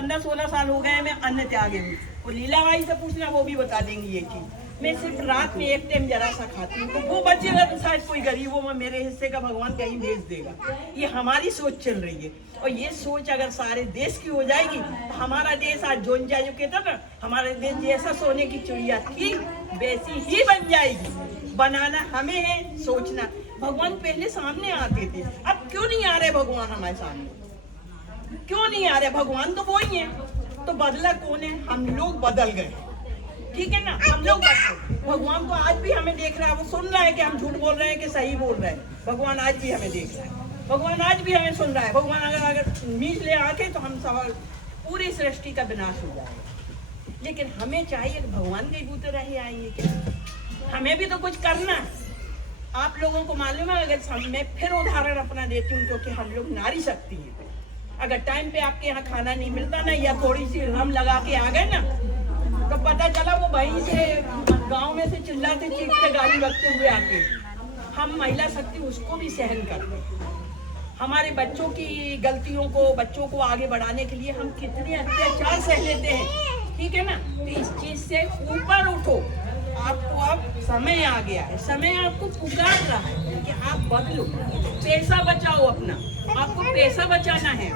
15-16 साल हो गए मैं अन्न त्यागे हूँ। वो लीलाबाई से पूछना, वो भी बता देंगी ये चीज। मैं सिर्फ रात में एक टाइम जरा सा खाती हूँ, तो वो बचेगा तो शायद कोई गरीबों में मेरे हिस्से का भगवान कहीं भेज देगा। ये हमारी सोच चल रही है, और ये सोच अगर सारे देश की हो जाएगी तो हमारा देश आज जोन जायु कहता ना, हमारे देश जैसा सोने की चिड़िया थी वैसी ही बन जाएगी। बनाना हमें है, सोचना। भगवान पहले सामने आते थे, अब क्यों नहीं आ रहे भगवान हमारे सामने? क्यों नहीं आ रहे? भगवान तो वही है, तो बदला कौन है? हम लोग बदल गए, ठीक है ना? हम लोग बदले। भगवान तो आज भी हमें देख रहा है, वो सुन रहा है कि हम झूठ बोल रहे हैं कि सही बोल रहे हैं। भगवान आज भी हमें देख रहा है, भगवान आज भी हमें सुन रहा है। भगवान अगर मीच ले आके तो हम सवाल पूरी सृष्टि का विनाश हो जाएगा। लेकिन हमें चाहिए कि भगवान के बूते रहे आएंगे क्या? हमें भी तो कुछ करना है। आप लोगों को मालूम है, अगर मैं फिर उदाहरण अपना देती हूँ, क्योंकि हम लोग नारी शक्ति है। अगर टाइम पे आपके यहाँ खाना नहीं मिलता ना, या थोड़ी सी रम लगा के आ गए ना, तो पता चला वो वहीं से गांव में से चिल्लाते चीखते गाड़ी रखते हुए आते। हम महिला शक्ति उसको भी सहन करते हैं। हमारे बच्चों की गलतियों को, बच्चों को आगे बढ़ाने के लिए हम कितने अत्याचार सह लेते हैं, ठीक है ना? तो इस चीज से ऊपर उठो। आपको अब समय आ गया है, समय आपको पुकार रहा है कि आप बदलो, पैसा बचाओ अपना। आपको पैसा बचाना है,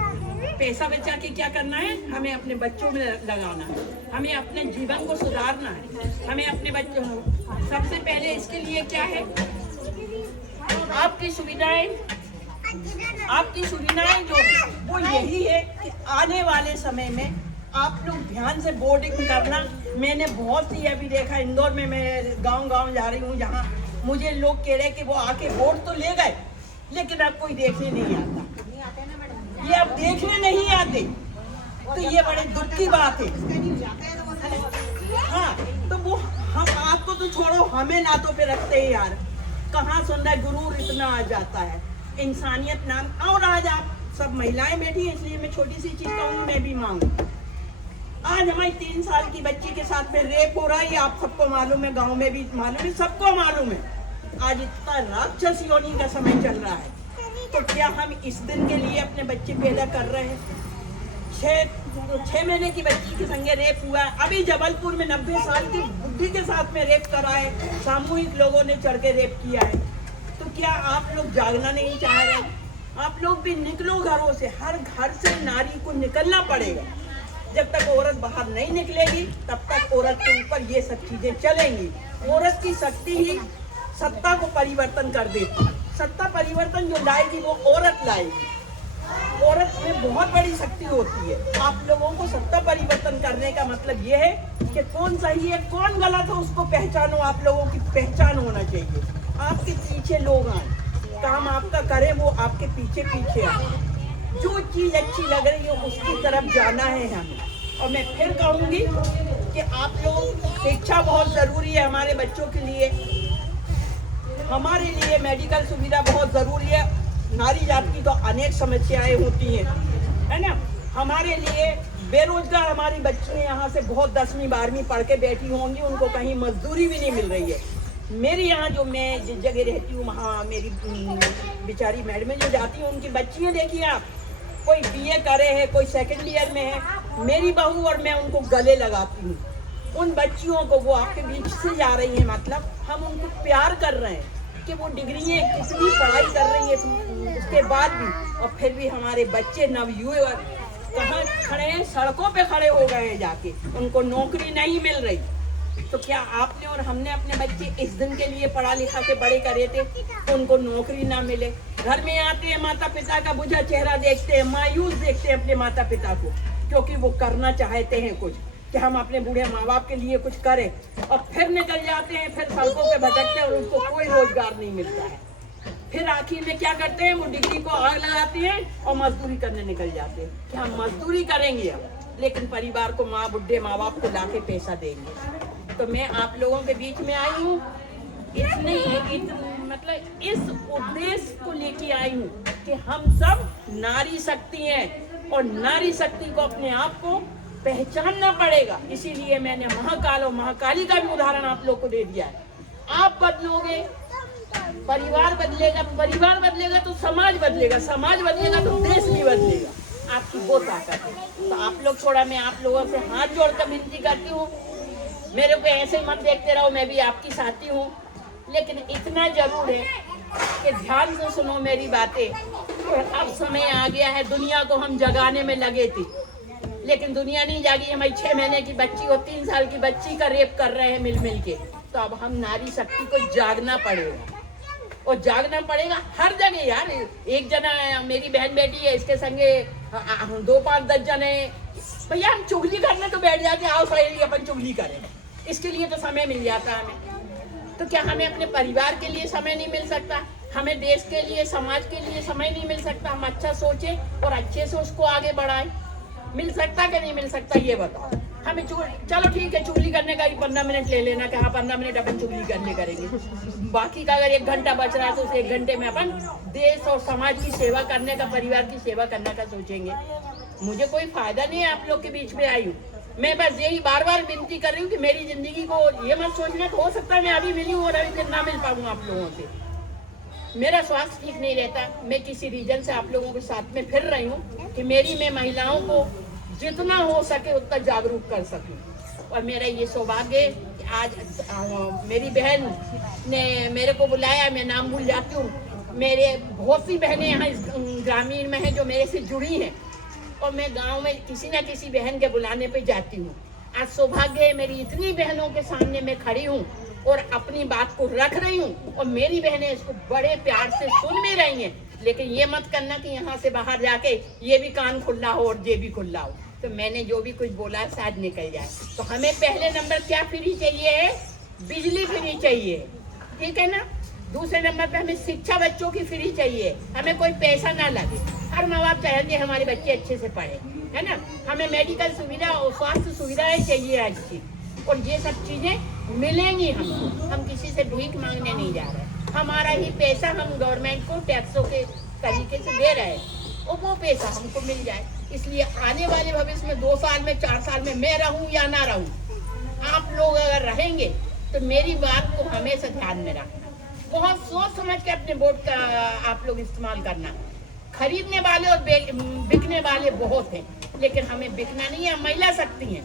पैसा बचा के क्या करना है? हमें अपने बच्चों में लगाना है, हमें अपने जीवन को सुधारना है, हमें अपने बच्चों। सबसे पहले इसके लिए क्या है? आपकी सुविधाएं जो है वो यही है कि आने वाले समय में आप लोग ध्यान से बोर्डिंग करना। मैंने बहुत सी अभी देखा, इंदौर में मैं गांव जा रही हूँ, जहाँ मुझे लोग कह रहे कि वो आके बोर्ड तो ले गए, लेकिन अब कोई देखने नहीं आता। ये अब देखने नहीं आते, तो ये बड़े दुख की बात है। हाँ, तो वो हम आपको तो छोड़ो, हमें नातों पे रखते हैं यार। कहाँ सुन रहा है? गुरूर इतना आ जाता है, इंसानियत नाम। और आज आप सब महिलाएं बैठी हैं, इसलिए मैं छोटी सी चीज कहूँगी, मैं भी मांगू। आज हमारी 3 साल की बच्ची के साथ में रेप हो रहा है, आप सबको मालूम है, गाँव में भी मालूम है, सबको मालूम है। आज इतना राक्षस योनि का समय चल रहा है, तो क्या हम इस दिन के लिए अपने बच्चे पैदा कर रहे हैं? 6 महीने की बच्ची के संगे रेप हुआ है। अभी जबलपुर में 90 साल की बुढ़ी के साथ में रेप करा है, सामूहिक लोगों ने चढ़ के रेप किया है। तो क्या आप लोग जागना नहीं चाह रहे? आप लोग भी निकलो घरों से। हर घर से नारी को निकलना पड़ेगा। जब तक औरत बाहर नहीं निकलेगी, तब तक औरत के ऊपर ये सब चीजें चलेंगी। औरत की शक्ति ही सत्ता को परिवर्तन कर देती। सत्ता परिवर्तन जो लाएगी वो औरत लाएगी। औरत में बहुत बड़ी शक्ति होती है। आप लोगों को सत्ता परिवर्तन करने का मतलब ये है कि कौन सही है कौन गलत है उसको पहचानो। आप लोगों की पहचान होना चाहिए। आपके पीछे लोग आए, काम आपका करें, वो आपके पीछे आए। जो चीज अच्छी लग रही है उसकी तरफ जाना है हमें। और मैं फिर कहूँगी कि आप लोग, शिक्षा बहुत जरूरी है हमारे बच्चों के लिए, हमारे लिए मेडिकल सुविधा बहुत जरूरी है। नारी जाति की तो अनेक समस्याएं होती हैं, है ना? हमारे लिए बेरोजगार हमारी बच्ची यहाँ से बहुत 10वीं 12वीं पढ़ के बैठी होंगी, उनको कहीं मजदूरी भी नहीं मिल रही है। मेरी यहाँ जो मैं जिस जगह रहती हूँ, वहाँ मेरी बेचारी मैडमें जो जाती हैं, उनकी बच्चियाँ देखिए आप, कोई BA करे है, कोई 2nd ईयर में है। मेरी बहू और मैं उनको गले लगाती हूँ। उन बच्चियों को वो आपके बीच से जा रही है, मतलब हम उनको प्यार कर रहे हैं कि वो डिग्री कितनी पढ़ाई कर रही है उसके बाद भी, और फिर भी हमारे बच्चे नवयुवक कहाँ खड़े हैं? सड़कों पे खड़े हो गए हैं जाके, उनको नौकरी नहीं मिल रही। तो क्या आपने और हमने अपने बच्चे इस दिन के लिए पढ़ा लिखा के बड़े करे थे तो उनको नौकरी ना मिले? घर में आते हैं, माता पिता का बुझा चेहरा देखते हैं, मायूस देखते हैं अपने माता पिता को, क्योंकि वो करना चाहते हैं कुछ कि हम अपने बूढ़े माँ बाप के लिए कुछ करें, और फिर निकल जाते हैं, फिर सड़कों पे भटकते हैं और उनको कोई रोजगार नहीं मिलता है। फिर आखिर में क्या करते हैं? वो डिग्री को आग लगाते हैं और मजदूरी करने निकल जाते हैं कि हम मजदूरी करेंगे अब, लेकिन परिवार को, बुढ़े माँ बाप को लाके पैसा देंगे। तो मैं आप लोगों के बीच में आई हूँ मतलब इस उद्देश्य को लेके आई हूँ कि हम सब नारी शक्ति हैं, और नारी शक्ति को अपने आप को पहचानना पड़ेगा। इसीलिए मैंने महाकाल और महाकाली का भी उदाहरण आप लोग को दे दिया है। आप बदलोगे, परिवार बदलेगा, परिवार बदलेगा तो समाज बदलेगा, समाज बदलेगा तो देश भी बदलेगा। आपकी वो ताकत है। तो आप लोग थोड़ा, मैं आप लोगों से हाथ जोड़कर विनती करती हूँ, मेरे को ऐसे मत देखते रहो, मैं भी आपकी साथी हूँ, लेकिन इतना जरूर है कि ध्यान से सुनो मेरी बातें। अब समय आ गया है, दुनिया को हम जगाने में लगे थे, लेकिन दुनिया नहीं जागी। हमारी 6 महीने की बच्ची और 3 साल की बच्ची का रेप कर रहे हैं मिल के। तो अब हम नारी शक्ति को जागना पड़ेगा, और जागना पड़ेगा हर जगह यार। एक जना मेरी बहन बेटी है, इसके संगे 2 5 10 जने, भैया हम चुगली करने तो बैठ जाते, आओ सहेली अपन चुगली करें, इसके लिए तो समय मिल जाता है हमें। तो क्या हमें अपने परिवार के लिए समय नहीं मिल सकता? हमें देश के लिए, समाज के लिए समय नहीं मिल सकता? हम अच्छा सोचें और अच्छे से उसको आगे बढ़ाएं। मिल सकता कि नहीं मिल सकता, ये बताओ हमें। चलो ठीक है, चुगली करने का भी 15 मिनट ले लेना कि हाँ 15 मिनट अपन चुगली करने करेंगे, बाकी का अगर 1 घंटा बच रहा है तो उस 1 घंटे में अपन देश और समाज की सेवा करने का, परिवार की सेवा करने का सोचेंगे। मुझे कोई फायदा नहीं है आप लोग के बीच में आई हूँ, मैं बस यही बार बार विनती कर रही हूँ कि मेरी जिंदगी को ये मत सोचना कि हो सकता है मैं अभी मिली हूँ और अभी फिर ना मिल पाऊँ आप लोगों से। मेरा स्वास्थ्य ठीक नहीं रहता, मैं किसी रीजन से आप लोगों के साथ में फिर रही हूँ कि मैं महिलाओं को जितना हो सके उतना जागरूक कर सकूं। और मेरा ये सौभाग्य है कि आज मेरी बहन ने मेरे को बुलाया, मैं नाम भूल जाती हूँ। मेरे बहुत सी बहनें यहाँ इस ग्रामीण में हैं जो मेरे से जुड़ी हैं, और मैं गांव में किसी न किसी बहन के बुलाने पे जाती हूँ। आज सौभाग्य है मेरी इतनी बहनों के सामने मैं खड़ी हूँ और अपनी बात को रख रही हूँ, और मेरी बहनें इसको बड़े प्यार से सुन भी रही हैं। लेकिन ये मत करना कि यहाँ से बाहर जाके ये भी कान खुला हो और ये भी खुला हो। तो मैंने जो भी कुछ बोला है शायद निकल जाए। तो हमें पहले नंबर क्या फ्री चाहिए है? बिजली फ्री चाहिए, ठीक है ना। दूसरे नंबर पे हमें शिक्षा बच्चों की फ्री चाहिए, हमें कोई पैसा ना लगे। हर माँ बाप चाहेंगे हमारे बच्चे अच्छे से पढ़े, है ना। हमें मेडिकल सुविधा और स्वास्थ्य सुविधाएं चाहिए अच्छी, और ये सब चीजें मिलेंगी हमको। हम किसी से भीख मांगने नहीं जा रहे, हमारा ही पैसा हम गवर्नमेंट को टैक्सों के तरीके से दे रहे हैं, और वो पैसा हमको मिल जाए। इसलिए आने वाले भविष्य में 2 साल में 4 साल में मैं रहूं या ना रहूं, आप लोग अगर रहेंगे तो मेरी बात को हमेशा ध्यान में रखना, बहुत सोच समझ के अपने वोट का आप लोग इस्तेमाल करना। खरीदने वाले और बिकने वाले बहुत हैं, लेकिन हमें बिकना नहीं है, हम महिला शक्ति हैं।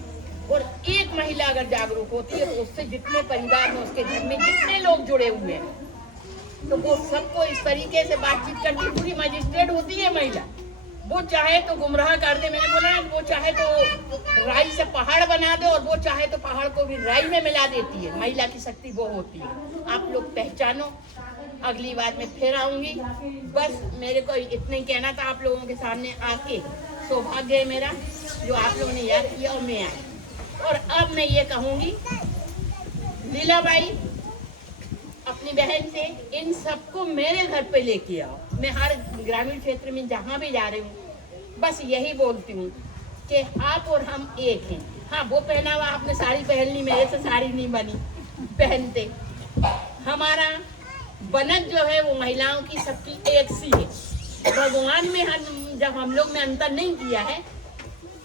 और एक महिला अगर जागरूक होती है तो उससे जितने परिवार में, उसके घर में जितने लोग जुड़े हुए हैं, तो वो सबको इस तरीके से बातचीत करनी। पूरी मजिस्ट्रेट होती है महिला, वो चाहे तो गुमराह कर दे, मैंने बोला ना, वो चाहे तो राई से पहाड़ बना दे, और वो चाहे तो पहाड़ को भी राई में मिला देती है। महिला की शक्ति वो होती है, आप लोग पहचानो। अगली बार मैं फिर आऊंगी, बस मेरे को इतना ही कहना था आप लोगों के सामने आके। सौभाग्य है मेरा जो आप लोगों ने याद किया और मैं आई। और अब मैं ये कहूंगी, लीलाबाई अपनी बहन से इन सबको मेरे घर पे लेके आओ। मैं हर ग्रामीण क्षेत्र में जहाँ भी जा रही हूँ बस यही बोलती हूँ कि आप और हम एक हैं। हाँ, वो पहना हुआ आपने साड़ी पहन ली, मेरे से साड़ी नहीं बनी पहनते। हमारा बनत जो है वो महिलाओं की सबकी एक सी है। भगवान में जब हम लोग में अंतर नहीं किया है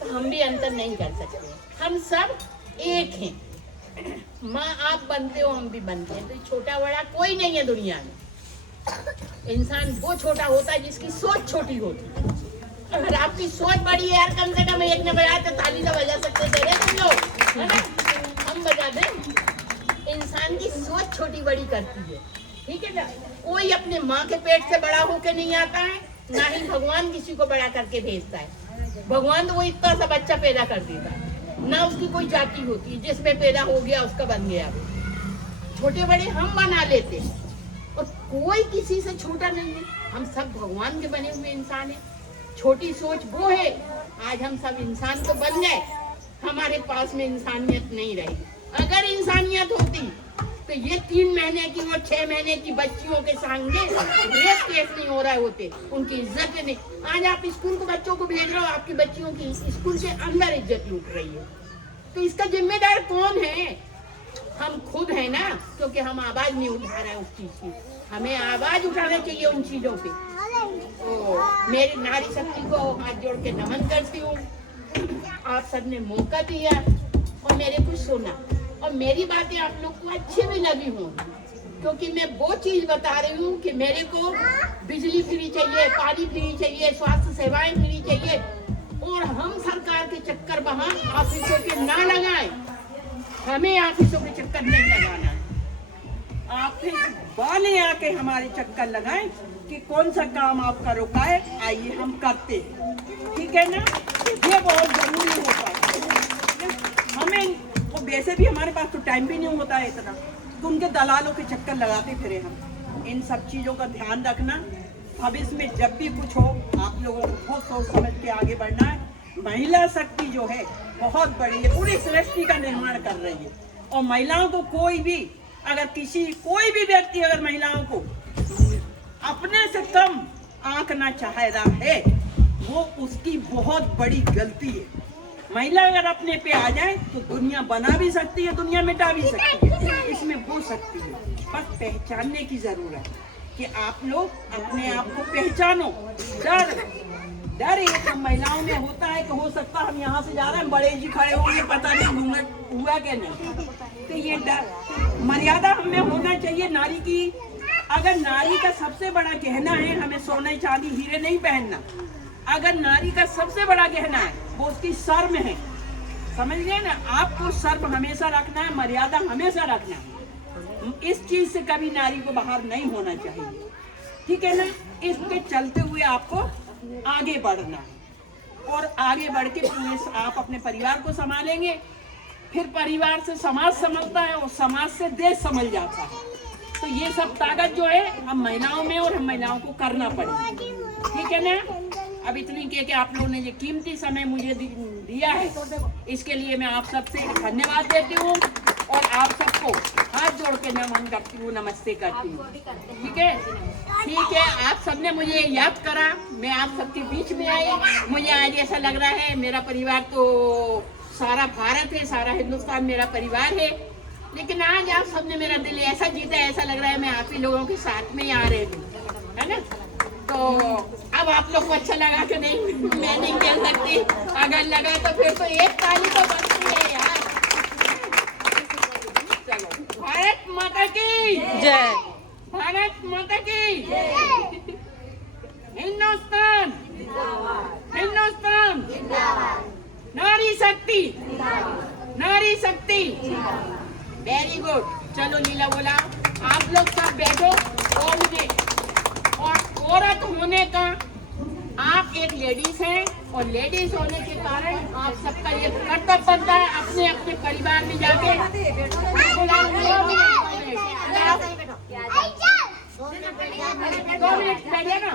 तो हम भी अंतर नहीं कर सकते। हम सब एक हैं। माँ आप बनते हो, हम भी बनते हैं, तो छोटा बड़ा कोई नहीं है दुनिया में। इंसान वो छोटा होता है जिसकी सोच छोटी होती है। अगर आपकी सोच बड़ी है यार, कम से कम एक ने बजाया तो ताली तो बजा सकते थे तुम लोग, है ना। हम बजा दें। इंसान की सोच छोटी बड़ी करती है, ठीक है ना। कोई अपने माँ के पेट से बड़ा होके नहीं आता है, ना ही भगवान किसी को बड़ा करके भेजता है। भगवान तो वो इतना सा बच्चा पैदा कर देता है, ना उसकी कोई जाति होती है, जिसमें पैदा हो गया उसका बन गया। छोटे बड़े हम बना लेते हैं, और कोई किसी से छोटा नहीं है। हम सब भगवान के बने हुए इंसान हैं। छोटी सोच वो है, आज हम सब इंसान तो बन गए, हमारे पास में इंसानियत नहीं रही। अगर इंसानियत होती तो ये 3 महीने की और 6 महीने की बच्चियों के सामने रेप केस नहीं हो रहे होते, उनकी इज्जत नहीं। आज आप स्कूल को बच्चों को भेज रहे हो, आपकी बच्चियों की स्कूल के अंदर इज्जत लूट रही है। तो इसका जिम्मेदार कौन है? हम खुद है ना, क्योंकि हम आवाज नहीं उठा रहे उस चीज की। हमें आवाज उठाना चाहिए उन चीजों पे। तो मेरी नारी शक्ति को हाथ जोड़ के नमन करती हूँ। आप सबने मौका दिया और मेरे को सुना, और मेरी बातें आप लोग को अच्छी भी लगी होंगी, क्योंकि मैं वो चीज बता रही हूँ कि मेरे को बिजली फ्री चाहिए, पानी फ्री चाहिए, स्वास्थ्य सेवाएं फ्री चाहिए, और हम सरकार के चक्कर वहां ऑफिसों के ना लगाएं। हमें ऑफिसों के चक्कर नहीं लगाना है। ऑफिस वाले आके हमारे चक्कर लगाएं कि कौन सा काम आपका रुका है, आइए हम करते हैं, ठीक है ना। ये बहुत जरूरी होता है। हमें वो वैसे भी हमारे पास तो टाइम भी नहीं होता है इतना, तो उनके दलालों के चक्कर लगाते फिरे हम। इन सब चीज़ों का ध्यान रखना। भविष्य में जब भी कुछ हो, आप लोगों को बहुत सोच समझ के आगे बढ़ना है। महिला शक्ति जो है बहुत बड़ी है, पूरी सृष्टि का निर्माण कर रही है। और महिलाओं को कोई भी कोई भी व्यक्ति अगर महिलाओं को अपने से कम आंकना चाहे रहा है, वो उसकी बहुत बड़ी गलती है। महिला अगर अपने पे आ जाए तो दुनिया बना भी सकती है, दुनिया मिटा भी सकती है, इसमें हो सकती है। बस पहचानने की जरूरत है कि आप लोग अपने आप को पहचानो। डर एक हम महिलाओं में होता है कि हो सकता हम यहाँ से जा रहे हैं, बड़े जी खड़े होंगे, पता नहीं घूंघट हुआ क्या नहीं, तो ये डर मर्यादा हमें होना चाहिए नारी की। अगर नारी का सबसे बड़ा गहना है, हमें सोने चांदी हीरे नहीं पहनना। अगर नारी का सबसे बड़ा गहना है वो उसकी शर्म है, समझ गए ना। आपको शर्म हमेशा रखना है, मर्यादा हमेशा रखना है। इस चीज से कभी नारी को बाहर नहीं होना चाहिए, ठीक है ना। इसके चलते हुए आपको आगे बढ़ना है, और आगे बढ़ के पूरे आप अपने परिवार को संभालेंगे, फिर परिवार से समाज संभलता है, और समाज से देश संभल जाता है। तो ये सब ताकत जो है हम महिलाओं में, और हम महिलाओं को करना पड़ेगा, ठीक है ना। अब इतनी के आप लोगों ने ये कीमती समय मुझे दिया है, इसके लिए मैं आप सबसे धन्यवाद देती हूँ, और आप सबको हाथ जोड़ के नमन करती हूँ, नमस्ते करती हूँ, ठीक है। ठीक है, आप सबने मुझे याद करा, मैं आप सबके बीच में आई। मुझे आज ऐसा लग रहा है मेरा परिवार तो सारा भारत है, सारा हिंदुस्तान मेरा परिवार है, लेकिन आज आप सबने मेरा दिल ऐसा जीता, ऐसा लग रहा है मैं आप ही लोगों के साथ में ही आ रहे थे, है ना। तो अब आप लोग को अच्छा लगा कि नहीं, मैं नहीं कह सकती, अगर लगा तो फिर तो एक ताली तो बनती है यार। चलो, भारत माता की जय, भारत माता की जय, हिंदुस्तान हिंदुस्तान, नारी शक्ति, नारी शक्ति, वेरी गुड। चलो लीला बोला, आप लोग सब बैठो। और मुझे औरत होने का, आप एक लेडीज हैं, और लेडीज होने के कारण आप सबका ये कर्तव्य बनता है अपने अपने परिवार में जाके 2 मिनट बैठिए ना।